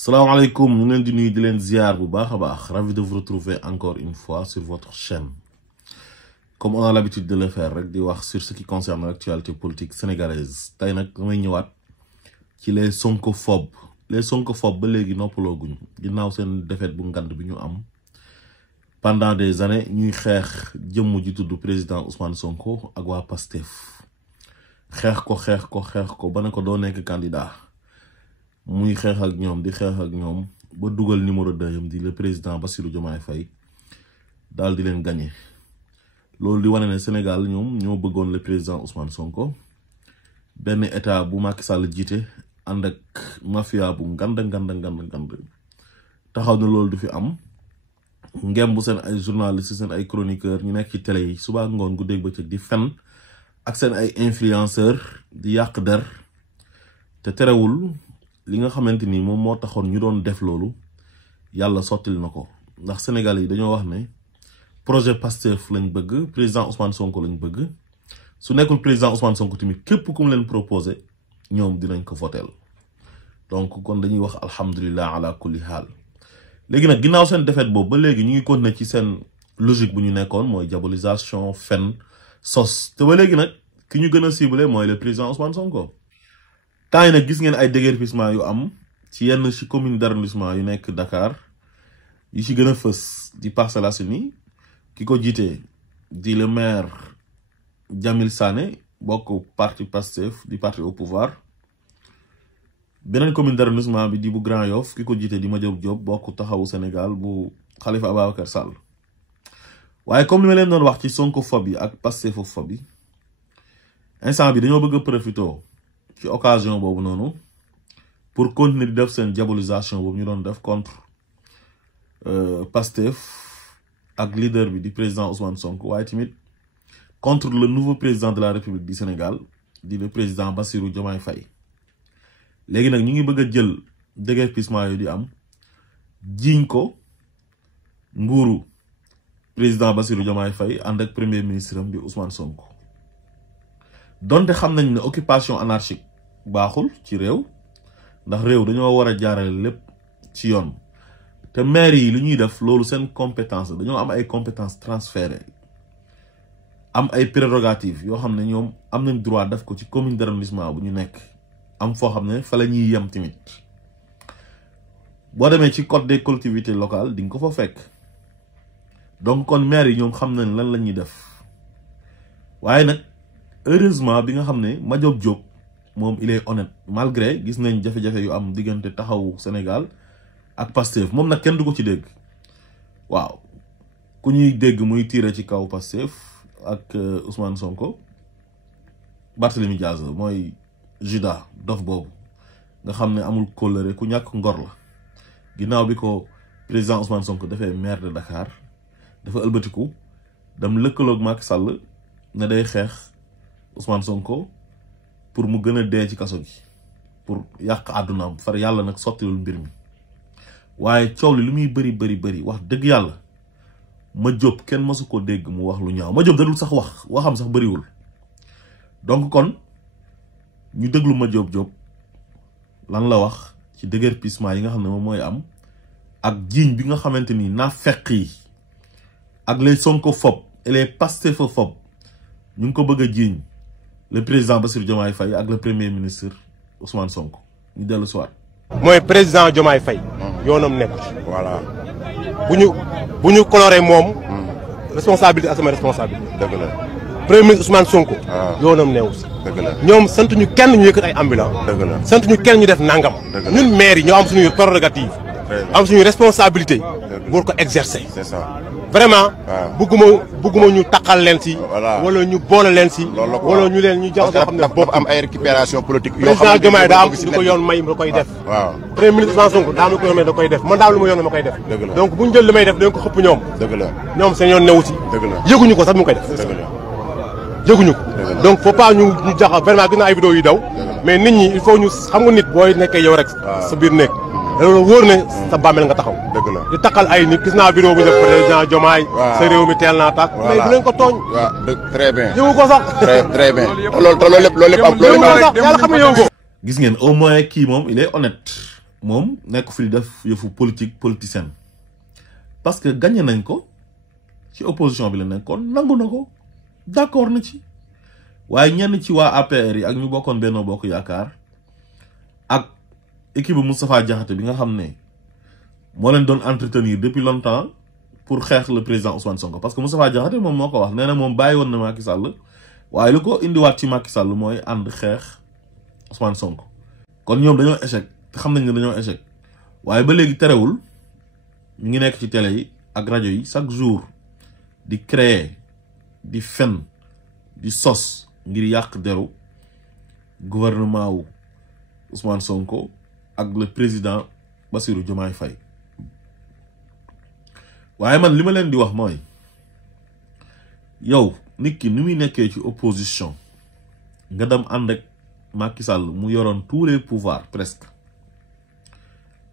Salam alaikum, nous sommes venus de l'Enziar, ravi de vous retrouver encore une fois sur votre chaîne. Comme on a l'habitude de le faire, sur ce qui concerne l'actualité politique sénégalaise. Aujourd'hui, nous allons ci les sonkophobes. Les sonkophobes, ils n'ont pas de défaite pendant des années, nous avons dit le président Ousmane Sonko ak waa Pastef. Xeex ko ba ne ko doo nekk candidat. Muy xeex ak ñoom di xeex ak ñoom ba dugal numéro 2 yam di le président Bassirou Diomaye Faye daal di leen gagné. Loolu di wane ne Sénégal ñoom ñoo bëggoon le président Ousmane Sonko. Benn état bu Macky Sall jiite ànd ak mafia bu ngand taxaw na loolu du fi am. Ngem bu seen ay journalistes seen ay chroniqueurs ñu nekk ci télé yi suba ngoon guddeeg bëccëg di fen ak seen ay influenceurs di yàq der te terewul li nga xamante ni moom moo taxoon ñu doon def loolu yàlla sottil na ko ndax Sénégal yi dañoo wax ne projet Pastef lañ bëgg président Ousmane Sonko lañ bëgg su nekkul président Ousmane Sonko tamit képp ku mu leen proposé ñoom dinañ ko voteel donc kon dañuy wax alhamdulillah ala kulli haal. Léegi nag ginnaaw seen défaite boobu ba léegi ñu ngi continuer ci seen logique bu ñu nekkoon mooy diabolisation fen sos te ba léegi nag ki ñu gën a ciblé mooy le président Ousmane Sonko. Temps yi nag gis ngeen ay déguerpissement yu am ci yenn ci commune d'arrondissement yu nekk Dakar yi ci gën a fës di Parcelles Assainies ki ko jiite di le maire Jamil Sané bokk parti Pastef di parti au pouvoir. Benen commune d'arrondissement bi di bu Grand Yoff ki ko jiite di Madiop Diop bokk taxawu Sénégal bu Khalifa Ababacar Sall. Waaye comme li ma leen doon wax ci sonkophobie ak pastefophobie instant bi dañoo bëgg a profité ci occasion boobu noonu pour continuer di def seen diabolisation boobu ñu doon def contre Pastef ak leader bi di président Ousmane Sonko waaye tamit contre le nouveau président de la République du Sénégal di le président Bassirou Diomaye Faye. Léegi nag ñu ngi bëgg a jël déguerpissement yu di am jiiñ ko nguuru président Bassirou Diomaye Faye ànd ak premier ministre am di Ousmane Sonko. Donte xam nañ ne occupation anarchique baaxul ci réew ndax réew dañoo war a jaarale lépp ci yoon te maire yi lu ñuy def loolu seen compétence dañoo am ay compétences transférées am ay prérogatives yoo xam ne ñoom am nañ droit def ko ci commune d'arrondissement bu ñu nekk. Am foo xam ne fa la ñuy yem tamit boo demee ci code des collectivités locales di nga ko fa fekk donc kon maire yi ñoom xam nañ lan la ñuy def waaye nag heureusement bi nga xam ne Madiop Diop moom il est honnête malgré gis nañ jafe-jafe yu am diggante taxawu Sénégal ak Pastef moom nag kenn du ko ci dégg waaw ku ñuy dégg muy tiire ci kaw Pastef ak Ousmane Sonko Barthélémy Diaz mooy Juda dof boobu nga xam ne amul kóllëre ku ñàkk ngor la ginnaaw bi ko président Ousmane Sonko dafay maire de Dakar dafa ëlbatiku dem lëkkaloog Macky Sall ne day xeex Ousmane Sonko pour mu gën a dee ci kaso gi pour yàq àddunaam far yàlla nag sottilul mbir mi waaye coow li lu muy bëri wax dëgg yàlla Madiop kenn mësu ko dégg mu wax lu ñaaw Madiop dadul sax waxam sax bëriwul donc kon ñu déglu Madiop Diop lan la wax ci déguerpissement yi nga xam ne moom mooy am ak jiiñ bi nga xamante ni naafeq yi ak les sonkophobes et les pastefophobes ñu ngi ko bëgg a jiiñ le président Bassirou Diomaye Faye ak le premier ministre Ousmane Sonko ñu dellu si waat. mooy président Diomaye Faye. yoonam nekk ci. voilà bu ñu coloré moom. responsabilité ak sama responsabilité. dëgg la. premier ministre Ousmane Sonko. yoonam neew si. dëgg la ñoom sant ñu kenn ñu yëkkat ay ambulants. dëgg la sant ñu kenn ñu def nangam. ñun maire yi ñoo am suñu prérogative. am suñu responsabilité. pour ko exercer. c'est ça vraiment. bëgguma ñu takkal leen si. wala ñu boole leen si. wala ñu leen ñu jox xam ne boobu am ay récupération politique. yoo xam ne président Diomaye daa am lu ko yoon may da koy def. waaw premier ministre Ousmane Sonko daa am lu ko yoon may da koy def man daa am lu ma yoon ma koy def. dëgg la donc bu ñu jël li may def dañ ko xëpp ñoom. dëgg la ñoom seen yoon newu si. dëgg la yëguñu ko sax mu ngi koy def. dëgg la yëguñu ko donc faut pas ñu jaxa vraiment gis naa ay vidéo yu daw mais nit ñi il faut ñu xam nga nit booy nekkee yow rek sa biir nekk loolu wóor ne sa bàmmeel nga taxaw dëgg la di takkal ay nit gis naa vidéo bu def président Diomaye sa réew mi teel naa tàkk mais bu leen ko tooñ très bien yëgu ko sax très bien loolu lépp am loolu sax yàlla xam ne yëgu ko gis ngeen au moins kii moom il est honnête moom nekk fi def yëfu politique politicienne parce que gagné nañ ko ci opposition bi la nekkoon nangu na ko d'accord na ci waaye ñenn ci waa APR yi ak ñu bokkoon Benno Bokk Yaakaar ak équipe Moustapha Diakhaté bi nga xam ne moo leen doon entretenir depuis longtemps pour xeex le président Ousmane Sonko parce que Moustapha Diakhaté moom moo ko wax nee na moom bàyyi woon na Macky Sall waaye lu ko indiwaat ci Macky Sall mooy ànd xeex Ousmane Sonko kon ñoom dañoo échec te xam nañ ne dañoo échec waaye ba léegi terewul ñu ngi nekk ci télé yi ak rajo yi chaque jour di créer di fen di sos ngir yàq deru gouvernement wu Ousmane Sonko ak le président Bassirou Diomaye Faye waaye man li ma leen di wax mooy yow nit ki ni muy nekkee ci opposition nga dem ànd ak Macky Sall mu yoroon tous les pouvoirs presque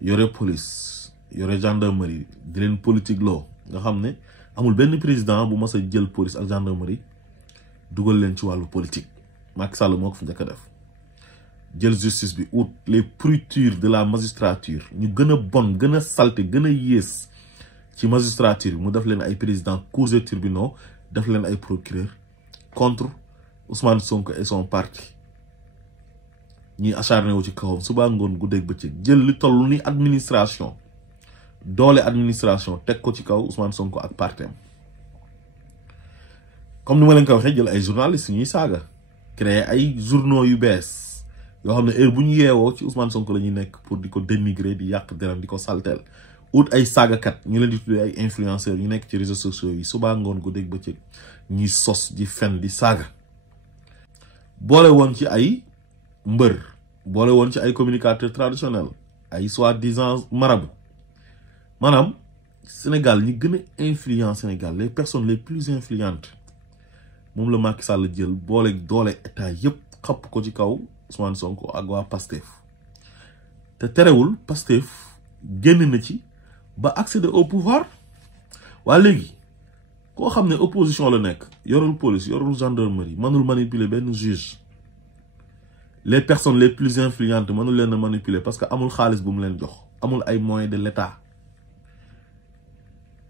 yore police yore gendarmerie di leen politique loo nga xam ne amul benn président bu mas a jël police ak gendarmerie dugal leen ci wàllu politique Macky Sall moo ko fi njëkk a def jël justice bi ut les pourritures de la magistrature ñu gën a bon gën a salte gën a yées ci magistrature bi mu def leen ay président cours et tribunaux def leen ay procureur contre Ousmane Sonko et son parti ñi acharné wu ci kawam suba ngoon guddeeg bëccëg jël li toll ni administration doole administration teg ko ci kaw Ousmane Sonko ak partem comme ni ma leen ko waxee jël ay journalistes ñuy saaga créer ay journaux yu bees yoo xam ne heure bu ñu yeewoo ci Ousmane Sonko la ñuy nekk pour di ko dénigrer di yàq deram di ko salteel ut ay saagakat ñu leen di tuddee ay influenceurs ñu nekk ci réseaux sociaux yi suba ngoon guddeeg bëccëg ñuy sos di fen di saaga boole woon ci ay mbër boole woon ci ay communicateurs traditionnels ay soi-disant marabout maanaam Sénégal ñi gën a influent Sénégal les personnes les plus influentes moom la Macky Sall jël boole doole état yépp xapp ko ci kaw Ousmane Sonko ak waa Pastef te terewul Pastef génn na ci ba accéder au pouvoir waa léegi koo xam ne opposition la nekk yorul police yorul gendarmerie mënul manipuler benn juge les personnes les plus influentes mënul leen a manipuler parce que amul xaalis bu mu leen jox amul ay moyens de l'État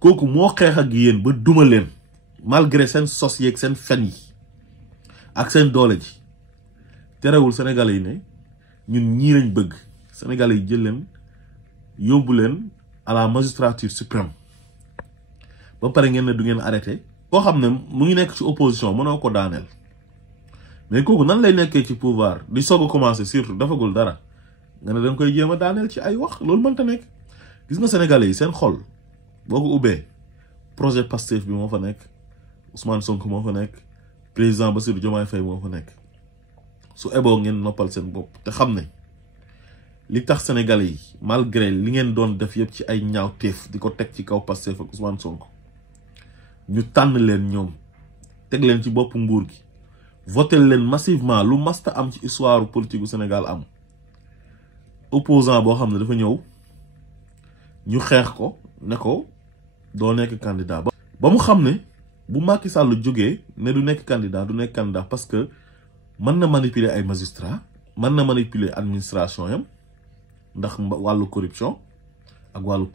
kooku moo xeex ak yéen ba duma leen malgré seen sos yeeg seen fen yi ak seen doole ji terewul sénégalais yi ne ñun ñii lañ bëgg sénégalais yi jël leen yóbbu leen à la magistrature suprême ba pare ngeen ne du ngeen arrêté koo xam ne mu ngi nekk ci opposition mënoo ko daaneel mais kooku nan lay nekkee ci pouvoir di soog a commencé surtout dafagul dara nga ne da nga koy jéem a daaneel ci ay wax loolu mënta nekk gis nga sénégalais yi seen xol boo ko ubbee projet Pastef bi moo fa nekk Ousmane Sonko moo fa nekk président Bassirou Diomaye Faye moo fa nekk su eboo ngeen noppal seen bopp te xam ne li tax sénégalais yi malgré li ngeen doon def yëpp ci ay ñaawteef di ko teg ci kaw Pastef ak Ousmane Sonko ñu tànn leen ñoom teg leen ci bopp nguur gi voté leen massivement lu masta am ci histoire politique gu Sénégal am opposant boo xam ne dafa ñëw ñu xeex ko ne ko doo nekk candidat ba mu xam ne bu Macky Sall jógee ne du nekk candidat parce que mën na manipuler ay magistrats mën na manipuler administration yam ndax wàllu corruption ak wàllu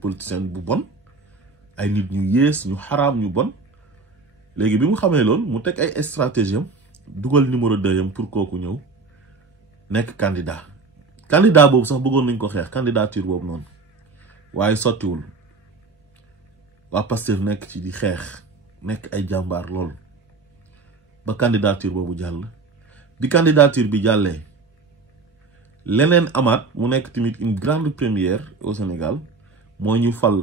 politicien bu bon ay nit ñu yées ñu xaraam ñu bon léegi bi mu xamee loolu mu teg ay stratégie am dugal numéro 2 yam pour kooku ñëw nekk candidat boobu sax bëggoon nañ ko xeex candidature boobu noonu waaye sottiwul waa Pastef nekk ci di xeex nekk ay jàmbaar lool ba candidature boobu jàll bi candidature bi jàllee leneen amaat mu nekk tamit une grande première au Sénégal moo ñu fal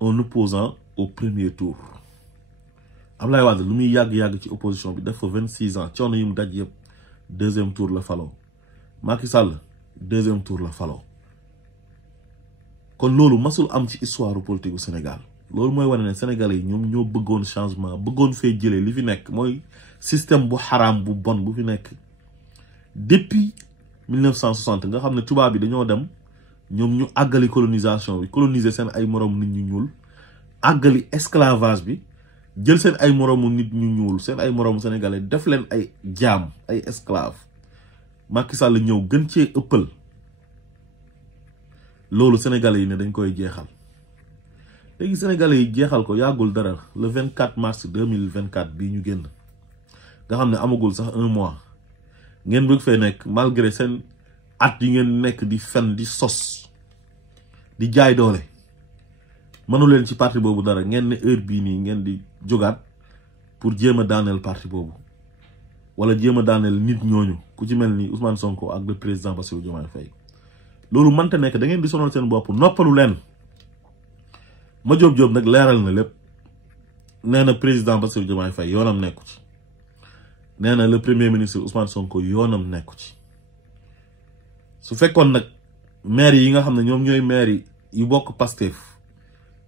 un opposant au premier tour Abdoulaye Wade lu muy yàgg-yàgg ci opposition bi def fa 26 ans coono yi mu daj yëpp deuxième tour la faloo Macky Sall deuxième tour la faloo kon loolu masul am ci histoire politique u Sénégal loolu mooy wane ne Sénégalais yi ñoom ñoo bëggoon changement bëggoon fee jëlee li fi nekk mooy système bu xaraam bu bon bu fi nekk depuis 1960 nga xam ne tubaab bi dañoo dem ñoom ñu àggali colonisation bi coloniser seen ay moroom nit ñu ñuul àggali esclavage bi jël seen ay moroomu nit ñu ñuul seen ay moroomu sénégalais def leen ay jaam ay esclave Macky Sall ñëw gën cee ëppal loolu sénégalais yi ne dañ koy jeexal léegi sénégalais yi jeexal ko yàggul dara le 24 mars 2024 bii ñu génn nga xam ne amagul sax 1 mois ngeen bëgg fay nekk malgré seen at yi ngeen nekk di fen di sos di jaay doole mënu leen ci parti boobu dara ngeen ne heure bii nii ngeen di jógaat pour jéem a daaneel parti boobu wala jéem a daaneel nit ñooñu ku ci mel ni Ousmane Sonko ak le président Bassirou Diomaye Faye loolu mënta nekk da ngeen di sonal seen bopp noppalu leen Madiop Diop nag leeral na lépp nee na président Bassirou Diomaye Faye yoonam nekku ci nee na le premier ministre Ousmane Sonko yoonam nekku ci su fekkoon nag maire yi nga xam ne ñoom ñooy maire yi bokk Pastef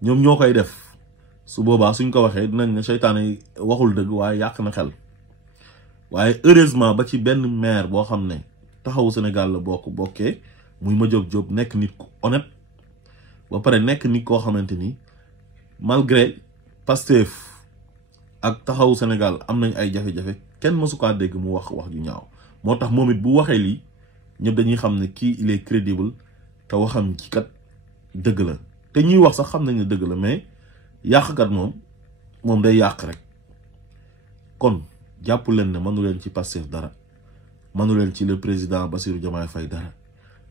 ñoom ñoo koy def su boobaa suñ ko waxee dinañ ne seytaane yi waxul dëgg waaye yàq na xel waaye heureusement ba ci benn maire boo xam ne taxawu Sénégal la bokkee muy Madiop Diop nekk nit ku honnête ba pare nekk nit koo xamante ni malgré Pastef ak taxawu Sénégal am nañ ay jafe-jafe kenn mësu kaa dégg mu wax ju ñaaw moo tax moom it bu waxee lii ñëpp dañuy xam ne kii il est crédible te waxam ci kat dëgg la te ñuy wax sax xam nañ ne dëgg la mais yàqkat moom day yàq rek kon jàpp leen ne mënu leen ci Pastef dara mënu leen ci le président Bassirou Diomaye Faye dara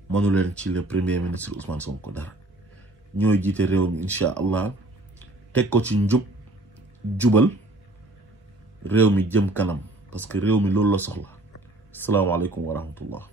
mënu leen ci le premier ministre Ousmane Sonko dara ñooy jiite réew mi incha allah teg ko ci njub jubal réew mi jëm kanam parce que réew mi loolu la soxla asalaamaaleykum wa rahmatullah